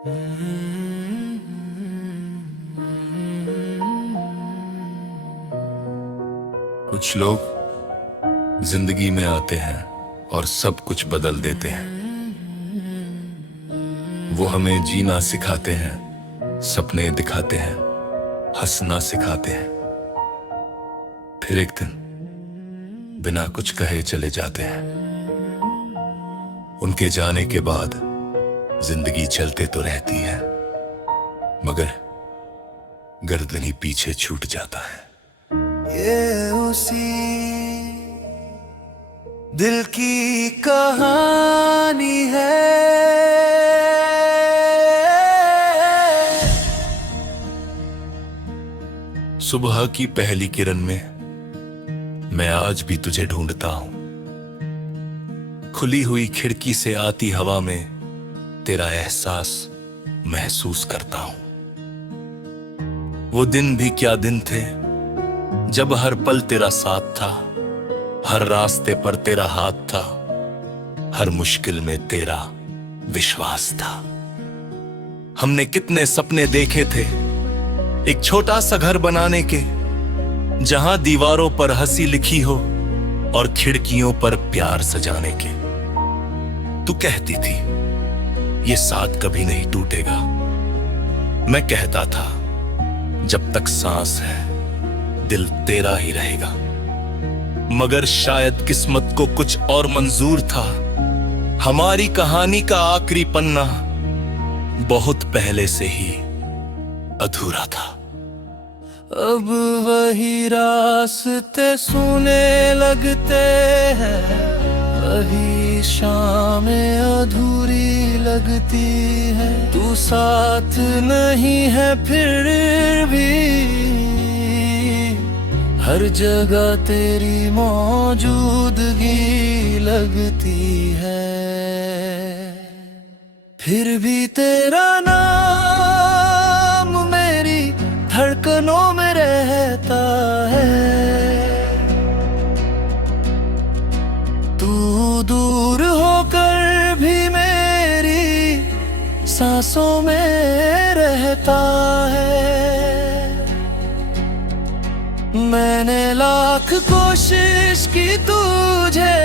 कुछ लोग जिंदगी में आते हैं और सब कुछ बदल देते हैं। वो हमें जीना सिखाते हैं, सपने दिखाते हैं, हंसना सिखाते हैं। फिर एक दिन बिना कुछ कहे चले जाते हैं। उनके जाने के बाद जिंदगी चलते तो रहती है, मगर गर्दन ही पीछे छूट जाता है। ये उसी दिल की कहानी है। सुबह की पहली किरण में मैं आज भी तुझे ढूंढता हूं। खुली हुई खिड़की से आती हवा में तेरा एहसास महसूस करता हूं। वो दिन भी क्या दिन थे जब हर पल तेरा साथ था, हर रास्ते पर तेरा हाथ था, हर मुश्किल में तेरा विश्वास था। हमने कितने सपने देखे थे एक छोटा सा घर बनाने के, जहां दीवारों पर हंसी लिखी हो और खिड़कियों पर प्यार सजाने के। तू कहती थी ये साथ कभी नहीं टूटेगा। मैं कहता था जब तक सांस है दिल तेरा ही रहेगा। मगर शायद किस्मत को कुछ और मंजूर था। हमारी कहानी का आखिरी पन्ना बहुत पहले से ही अधूरा था। अब वही रास्ते सुने लगते हैं, वही शामें अधूरी लगती है। तू साथ नहीं है फिर भी हर जगह तेरी मौजूदगी लगती है। फिर भी तेरा नाम मेरी धड़कनों में रहता है। तू दूर होकर भी मेरी सांसों में रहता है। मैंने लाख कोशिश की तुझे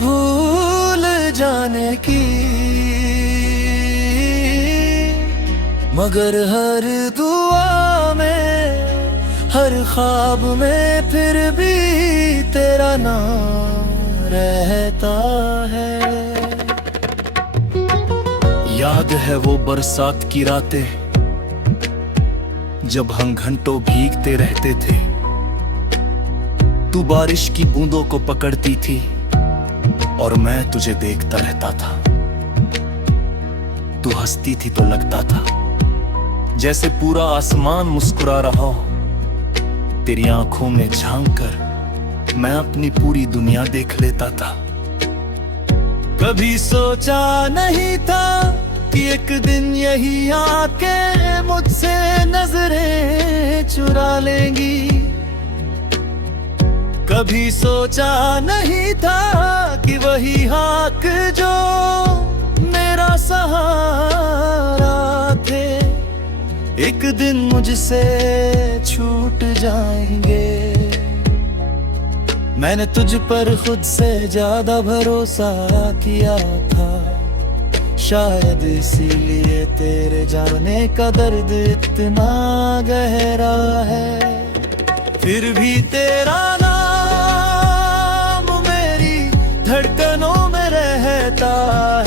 भूल जाने की, मगर हर दुआ में हर ख्वाब में फिर भी तेरा नाम रहता है। याद है वो बरसात की रातें जब हम घंटों भीगते रहते थे। तू बारिश की बूंदों को पकड़ती थी और मैं तुझे देखता रहता था। तू हंसती थी तो लगता था जैसे पूरा आसमान मुस्कुरा रहा हो। तेरी आंखों में झांक कर मैं अपनी पूरी दुनिया देख लेता था। कभी सोचा नहीं था कि एक दिन यही आंखें मुझसे नजरें चुरा लेंगी। कभी सोचा नहीं था कि वही हाथ जो मेरा सहारा थे एक दिन मुझसे छूट जाएंगे। मैंने तुझ पर खुद से ज्यादा भरोसा किया था, शायद इसीलिए तेरे जाने का दर्द इतना गहरा है। फिर भी तेरा नाम मेरी धड़कनों में रहता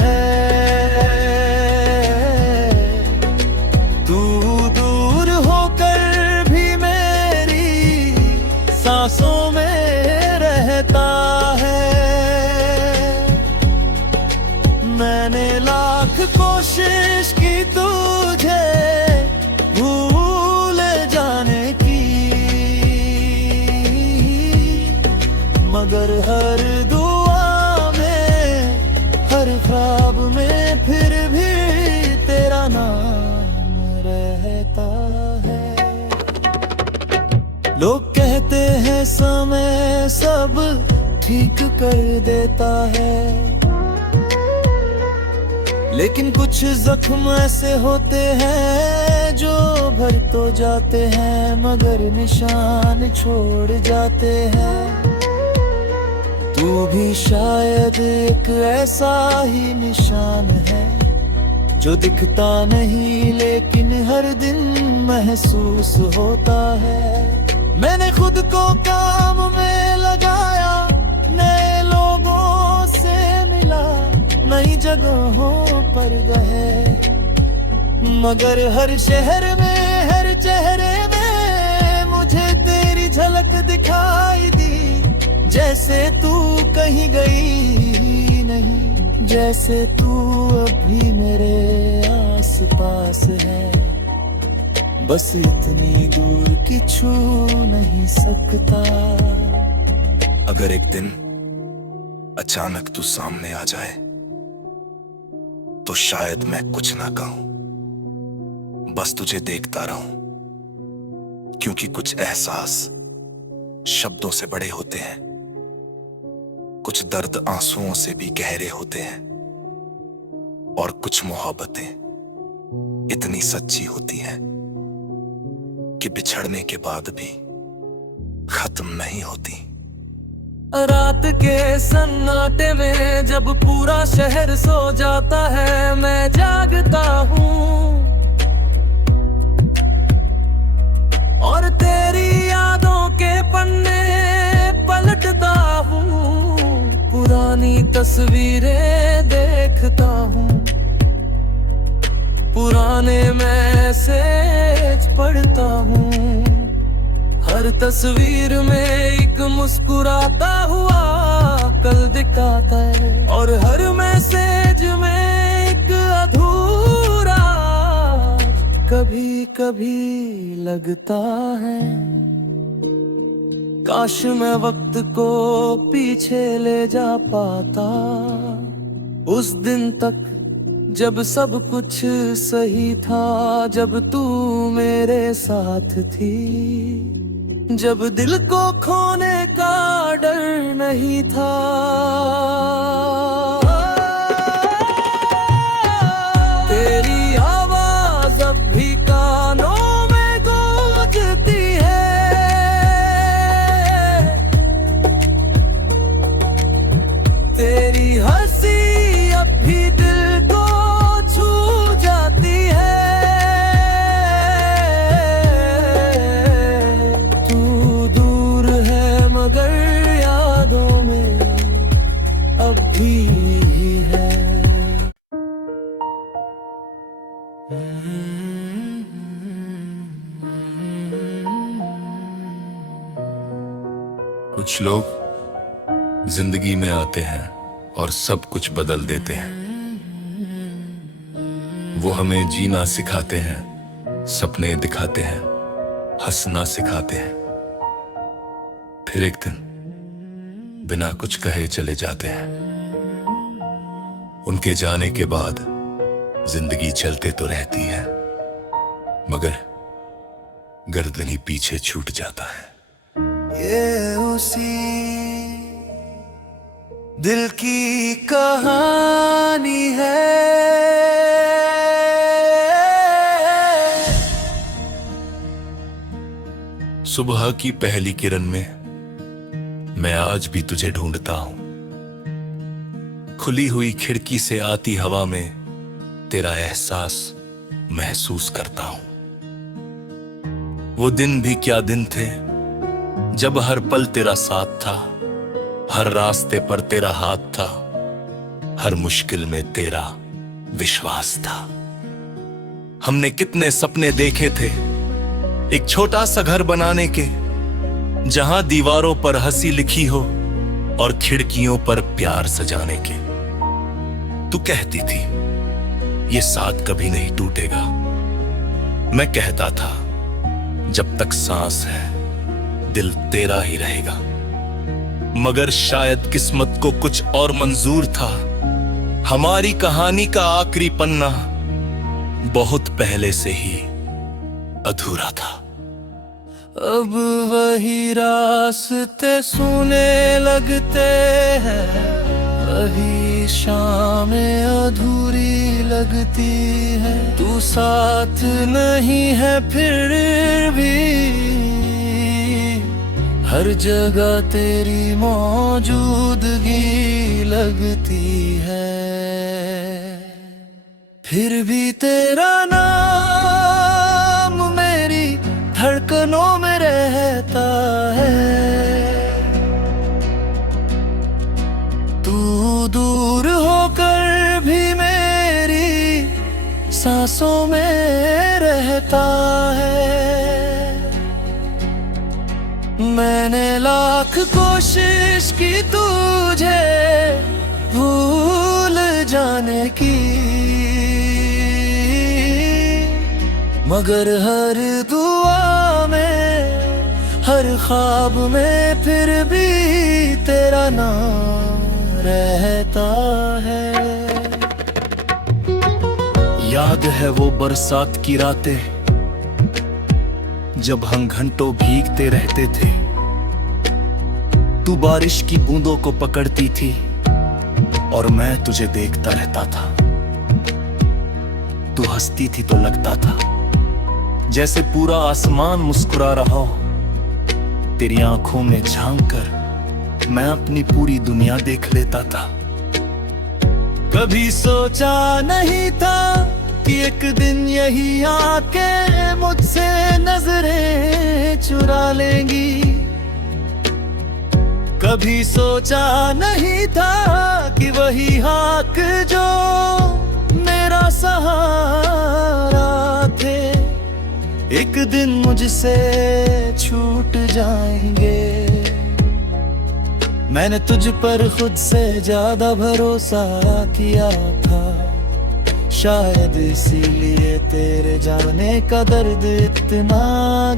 है। तू दूर होकर भी मेरी सांसों में रहता है। मैंने लाख कोशिश की तुझे भूल जाने की, मगर हर दुआ में हर ख्वाब में फिर भी तेरा नाम रहता है। लोग कहते हैं समय सब ठीक कर देता है, लेकिन कुछ जख्म ऐसे होते हैं जो भर तो जाते हैं मगर निशान छोड़ जाते हैं। तू भी शायद एक ऐसा ही निशान है जो दिखता नहीं लेकिन हर दिन महसूस होता है। मैंने खुद को काम में लगाया, नए लोगों से मिला, नई जगहों पर गए, मगर हर शहर में हर चेहरे में मुझे तेरी झलक दिखाई दी। जैसे तू कहीं गई नहीं, जैसे तू अभी मेरे आस पास है, बस इतनी दूर कि छू नहीं सकता। अगर एक दिन अचानक तू सामने आ जाए तो शायद मैं कुछ ना कहूं, बस तुझे देखता रहूं, क्योंकि कुछ एहसास शब्दों से बड़े होते हैं, कुछ दर्द आंसुओं से भी गहरे होते हैं, और कुछ मोहब्बतें इतनी सच्ची होती हैं कि बिछड़ने के बाद भी खत्म नहीं होती। रात के सन्नाटे में जब पूरा शहर सो जाता है, मैं जागता हूँ और तेरी यादों के पन्ने पलटता हूँ, पुरानी तस्वीरें देखता हूँ, पुराने मैसेज पढ़ता हूँ, हर तस्वीर में एक मुस्कुराता हुआ कल दिखाता है, और हर मैसेज में एक अधूरा कभी कभी लगता है। काश मैं वक्त को पीछे ले जा पाता उस दिन तक जब सब कुछ सही था, जब तू मेरे साथ थी, जब दिल को खोने का डर नहीं था। तेरी आवाज अब भी कानों में गूंजती है, तेरी हंसी अब भी दिल को छू जाती है। तू दूर है मगर यादों में अब भी है। कुछ लोग जिंदगी में आते हैं और सब कुछ बदल देते हैं। वो हमें जीना सिखाते हैं, सपने दिखाते हैं, हंसना सिखाते हैं, फिर एक दिन बिना कुछ कहे चले जाते हैं। उनके जाने के बाद जिंदगी चलते तो रहती है, मगर गर्दन ही पीछे छूट जाता है। ये उसी दिल की कहानी है, सुबह की पहली किरण में मैं आज भी तुझे ढूंढता हूं, खुली हुई खिड़की से आती हवा में तेरा एहसास महसूस करता हूं। वो दिन भी क्या दिन थे जब हर पल तेरा साथ था, हर रास्ते पर तेरा हाथ था, हर मुश्किल में तेरा विश्वास था। हमने कितने सपने देखे थे एक छोटा सा घर बनाने के, जहां दीवारों पर हंसी लिखी हो और खिड़कियों पर प्यार सजाने के। तू कहती थी ये साथ कभी नहीं टूटेगा, मैं कहता था जब तक सांस है दिल तेरा ही रहेगा। मगर शायद किस्मत को कुछ और मंजूर था, हमारी कहानी का आखिरी पन्ना बहुत पहले से ही अधूरा था। अब वही रास्ते सुने लगते हैं, वही शामें अधूरी लगती है, तू साथ नहीं है फिर भी हर जगह तेरी मौजूदगी लगती है। फिर भी तेरा नाम मेरी धड़कनों में रहता है, तू दूर होकर भी मेरी सांसों में रहता है। मैंने लाख कोशिश की तुझे भूल जाने की, मगर हर दुआ में हर ख्वाब में फिर भी तेरा नाम रहता है। याद है वो बरसात की रातें जब हम घंटों भीगते रहते थे, तू बारिश की बूंदों को पकड़ती थी और मैं तुझे देखता रहता था। तू हंसती थी तो लगता था जैसे पूरा आसमान मुस्कुरा रहा हो। तेरी आंखों में झांक कर मैं अपनी पूरी दुनिया देख लेता था। कभी सोचा नहीं था कि एक दिन यही आंखें मुझसे नजरें चुरा लेंगी। कभी सोचा नहीं था कि वही हाथ जो मेरा सहारा थे एक दिन मुझसे छूट जाएंगे। मैंने तुझ पर खुद से ज्यादा भरोसा किया था, शायद इसीलिए तेरे जाने का दर्द इतना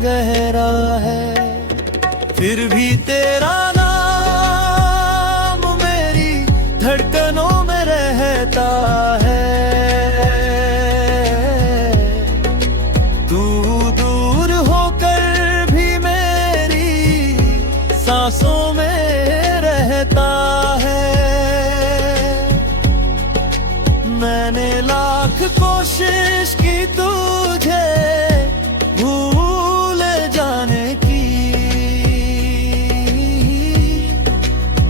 गहरा है। फिर भी तेरा नाम मेरी धड़कनों में रहता है, तू दूर होकर भी मेरी सांसों में रहता है। मैंने लाख कोशिश की तुझे भूल जाने की,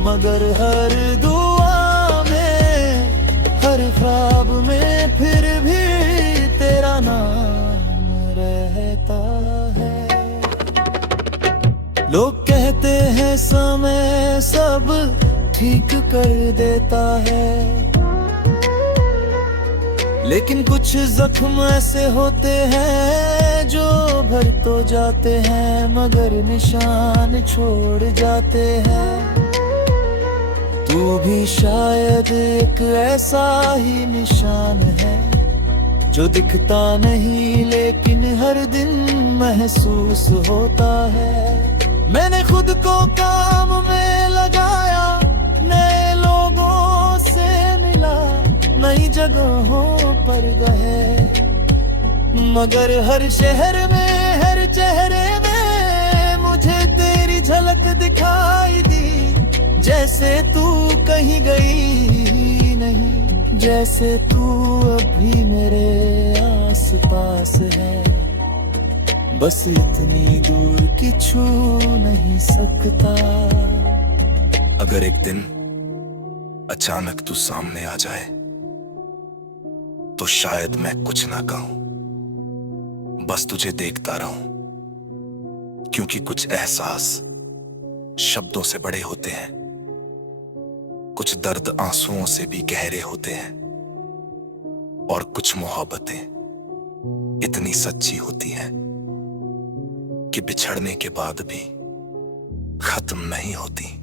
मगर हर दुआ में हर ख्वाब में फिर भी तेरा नाम रहता है। लोग कहते हैं समय सब ठीक कर देता है, लेकिन कुछ जख्म ऐसे होते हैं जो भर तो जाते हैं मगर निशान छोड़ जाते हैं। तू भी शायद एक ऐसा ही निशान है जो दिखता नहीं लेकिन हर दिन महसूस होता है। मैंने खुद को काम में लगाया, नए लोगों से मिला, नई जगहों पर गए, मगर हर शहर में हर चेहरे में मुझे तेरी झलक दिखाई दी। जैसे तू कहीं गई नहीं, जैसे तू अभी मेरे आस पास है, बस इतनी दूर कि छू नहीं सकता। अगर एक दिन अचानक तू सामने आ जाए तो शायद मैं कुछ ना कहूं, बस तुझे देखता रहूं, क्योंकि कुछ एहसास शब्दों से बड़े होते हैं, कुछ दर्द आंसुओं से भी गहरे होते हैं, और कुछ मोहब्बतें इतनी सच्ची होती हैं कि बिछड़ने के बाद भी खत्म नहीं होती।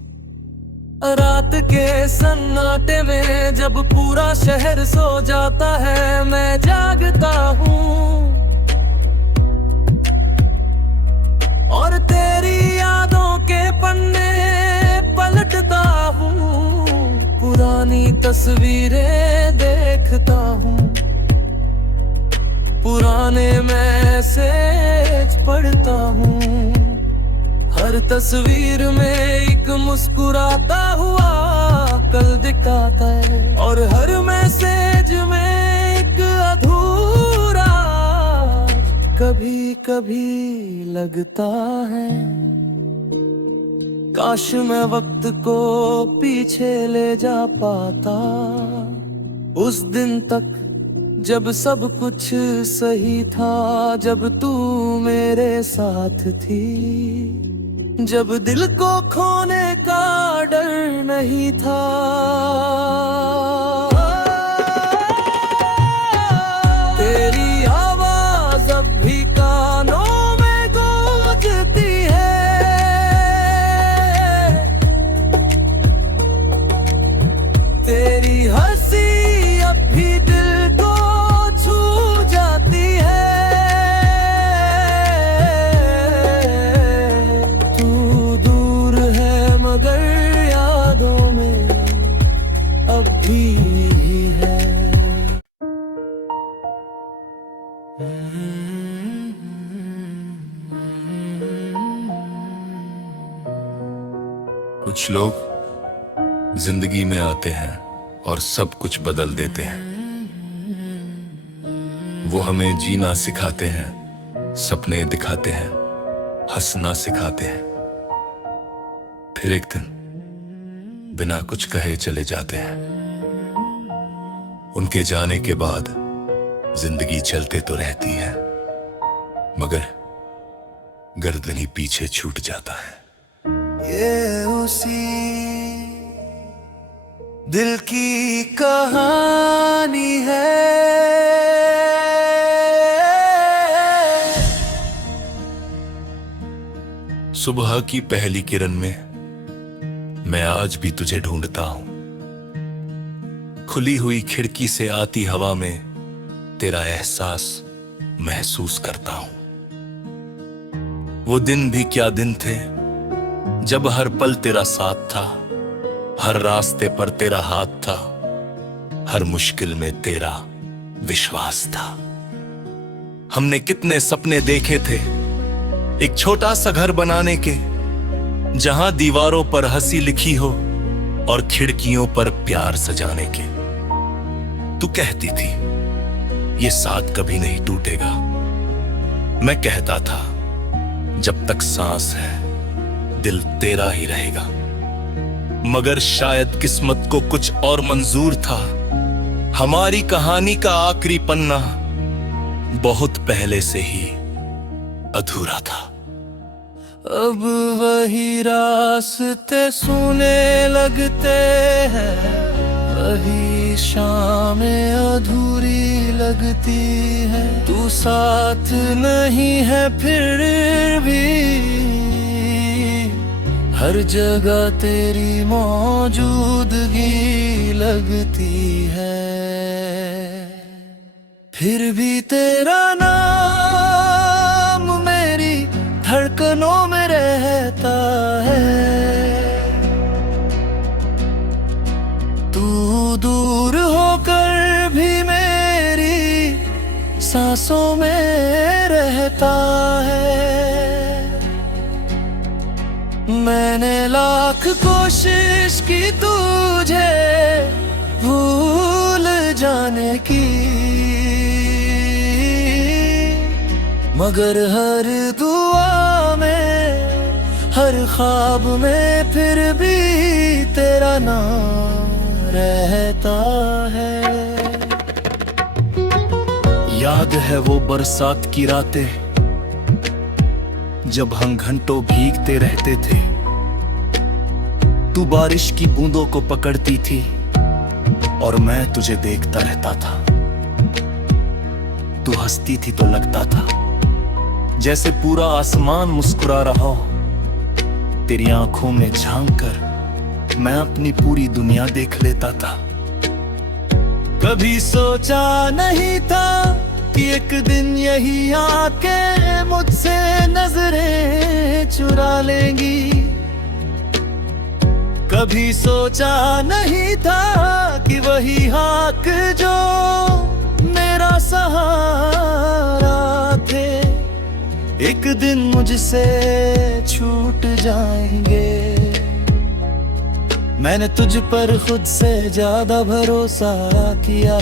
रात के सन्नाटे में जब पूरा शहर सो जाता है, मैं जागता हूँ और तेरी यादों के पन्ने पलटता हूँ, पुरानी तस्वीरें देखता हूँ, पुराने मैसेज पढ़ता हूँ। हर तस्वीर में एक मुस्कुराता हुआ कल दिखाता है, और हर मैसेज में एक अधूरा कभी कभी लगता है। काश मैं वक्त को पीछे ले जा पाता, उस दिन तक जब सब कुछ सही था, जब तू मेरे साथ थी, जब दिल को खोने का डर नहीं था। तेरी आवाज अब भी कानों में गूंजती है, तेरी हंसी अब भी दिल को छू जाती है। तू दूर है मगर यादों में अब भी है। कुछ लोग जिंदगी में आते हैं और सब कुछ बदल देते हैं। वो हमें जीना सिखाते हैं, सपने दिखाते हैं, हंसना सिखाते हैं, फिर एक दिन बिना कुछ कहे चले जाते हैं। उनके जाने के बाद जिंदगी चलते तो रहती है, मगर गर्दन ही पीछे छूट जाता है। ये उसी दिल की कहानी है। सुबह की पहली किरण में मैं आज भी तुझे ढूंढता हूं। खुली हुई खिड़की से आती हवा में तेरा एहसास महसूस करता हूं। वो दिन भी क्या दिन थे जब हर पल तेरा साथ था, हर रास्ते पर तेरा हाथ था, हर मुश्किल में तेरा विश्वास था। हमने कितने सपने देखे थे एक छोटा सा घर बनाने के, जहां दीवारों पर हंसी लिखी हो और खिड़कियों पर प्यार सजाने के। तू कहती थी ये साथ कभी नहीं टूटेगा, मैं कहता था जब तक सांस है दिल तेरा ही रहेगा। मगर शायद किस्मत को कुछ और मंजूर था। हमारी कहानी का आखिरी पन्ना बहुत पहले से ही अधूरा था। अब वही रास्ते सुने लगते हैं, वही शामें अधूरी लगती है। तू साथ नहीं है फिर भी हर जगह तेरी मौजूदगी लगती है। फिर भी तेरा नाम मेरी धड़कनों में रहता है। तू दूर होकर भी मेरी सांसों में रहता है। मैंने लाख कोशिश की तुझे भूल जाने की, मगर हर दुआ में हर ख्वाब में फिर भी तेरा नाम रहता है। याद है वो बरसात की रातें जब हम घंटों भीगते रहते थे। तू बारिश की बूंदों को पकड़ती थी और मैं तुझे देखता रहता था। तू हंसती थी तो लगता था जैसे पूरा आसमान मुस्कुरा रहा हो। तेरी आंखों में झांक कर मैं अपनी पूरी दुनिया देख लेता था। कभी सोचा नहीं था कि एक दिन यही आंखें मुझसे नजरें चुरा लेंगी। कभी सोचा नहीं था कि वही हाथ जो मेरा सहारा थे एक दिन मुझसे छूट जाएंगे। मैंने तुझ पर खुद से ज्यादा भरोसा किया